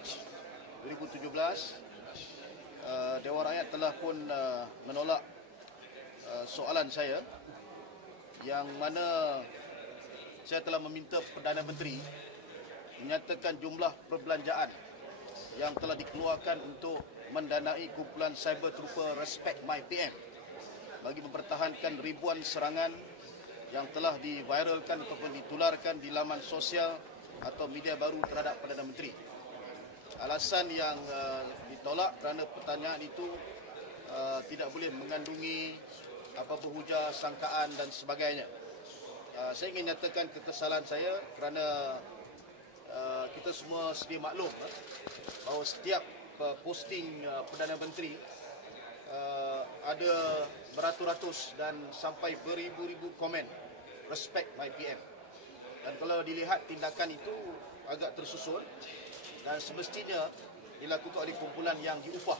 Mac 2017, Dewan Rakyat telah pun menolak soalan saya yang mana saya telah meminta Perdana Menteri menyatakan jumlah perbelanjaan yang telah dikeluarkan untuk mendanai kumpulan Cyber Trooper Respect My PM bagi mempertahankan ribuan serangan yang telah diviralkan ataupun ditularkan di laman sosial atau media baru terhadap Perdana Menteri. Alasan yang ditolak kerana pertanyaan itu tidak boleh mengandungi apa-apa hujah, sangkaan dan sebagainya. Saya ingin nyatakan kekesalan saya kerana kita semua sedia maklum bahawa setiap posting Perdana Menteri ada beratus-ratus dan sampai beribu-ribu komen respect my PM. Dan kalau dilihat tindakan itu agak tersusun dan semestinya dilakukan oleh kumpulan yang diupah.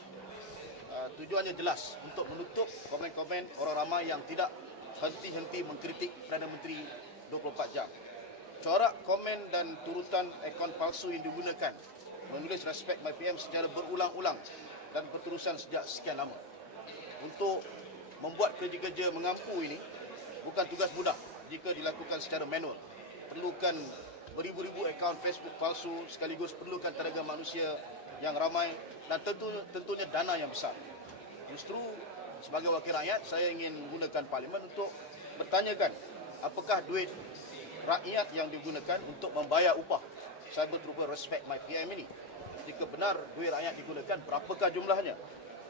Tujuannya jelas untuk menutup komen-komen orang ramai yang tidak henti-henti mengkritik Perdana Menteri 24 jam. Corak komen dan turutan akaun palsu yang digunakan menulis respect my PM secara berulang-ulang dan berterusan sejak sekian lama. Untuk membuat kerja-kerja mengampu ini bukan tugas mudah jika dilakukan secara manual. Perlukan beribu-ribu akaun Facebook palsu, sekaligus perlukan tenaga manusia yang ramai dan tentunya dana yang besar. Justru sebagai wakil rakyat, saya ingin menggunakan parlimen untuk bertanyakan apakah duit rakyat yang digunakan untuk membayar upah Cyber Trooper Respect My PM ini. Jika benar duit rakyat digunakan, berapakah jumlahnya?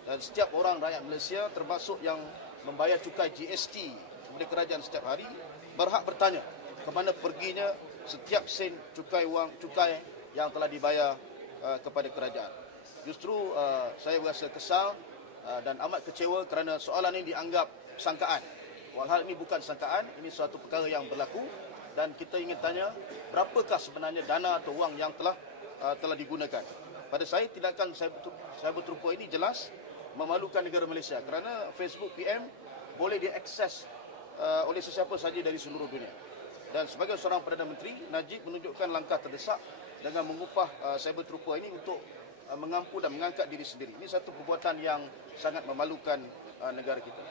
Dan setiap orang rakyat Malaysia termasuk yang membayar cukai GST kepada kerajaan setiap hari berhak bertanya ke mana perginya setiap sen cukai yang telah dibayar kepada kerajaan. Justru saya berasa kesal dan amat kecewa kerana soalan ini dianggap sangkaan. Walhal ini bukan sangkaan, ini suatu perkara yang berlaku dan kita ingin tanya berapakah sebenarnya dana atau wang yang telah digunakan. Pada saya, tindakan Cyber Trooper ini jelas memalukan negara Malaysia kerana Facebook PM boleh diakses oleh sesiapa saja dari seluruh dunia. Dan sebagai seorang Perdana Menteri, Najib menunjukkan langkah terdesak dengan mengupah Cyber Trooper ini untuk mengampu dan mengangkat diri sendiri. Ini satu perbuatan yang sangat memalukan negara kita.